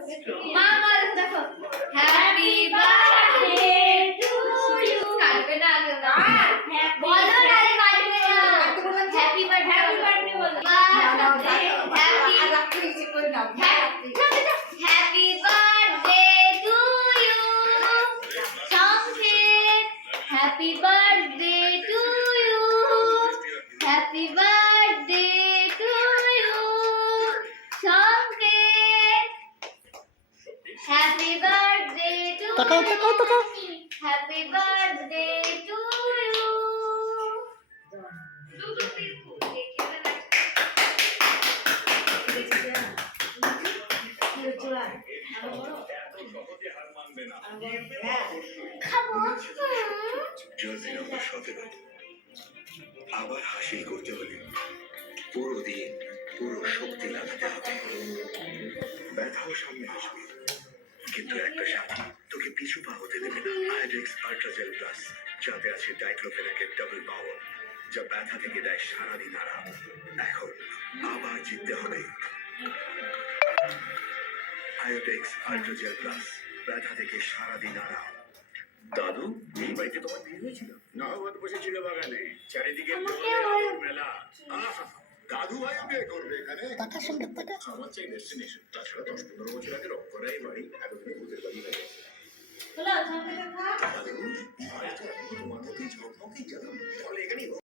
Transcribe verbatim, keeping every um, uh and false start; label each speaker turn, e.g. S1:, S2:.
S1: মা বল দেখো happy birthday to you কাটবে না আগে না বলো না রে কাটবে না হ্যাপি বার্থডে হ্যাপি বার্থডে বলো হ্যাপি রাখতে ইচ্ছে করে নাও happy birthday to you Sanket happy birthday to you happy birthday to you Sanket happy birthday to
S2: তাকাও তাকাও তাকাও
S1: happy birthday to you
S3: jersey number সতেরো আবার হাসিল করতে হলে পুরো দিন পুরো শক্তি লাগাতে হবে ব্যথাও সামনে আসবে কিন্তু একটা সাথী তোকে পিছু পা হতে দেবে না আয়োডেক্স আল্ট্রাজেল প্লাস যাতে আছে ডাইক্লোফেনাকের ডাবল পাওয়ার যা ব্যথা থেকে দেয় সারাদিন আরাম এখন আবার জিততে হবে আয়োডেক্স আল্ট্রাজেল প্লাস ব্যথা থেকে সারাদিন আরাম দাদু এই বাড়িতে তোমার বিয়ে হয়েছিল নহবত বসেছিল বাগানে চারিদিকে মেলা আহা দাদু ভাইও বিয়ে করবে এখানে
S2: টাকা সঙ্গে টাকা
S3: আমার চাই ডেস্টিনেশন তাছাড়া দশ পনেরো বছর আগে রক করা এই বাড়ি এখন ভূতের বাড়ি হয়ে গেছে
S1: হলো সংকেত
S3: দাদু বাড়িটা তোমার মতোই ঝকমকেই জানো তাহলে এখানেই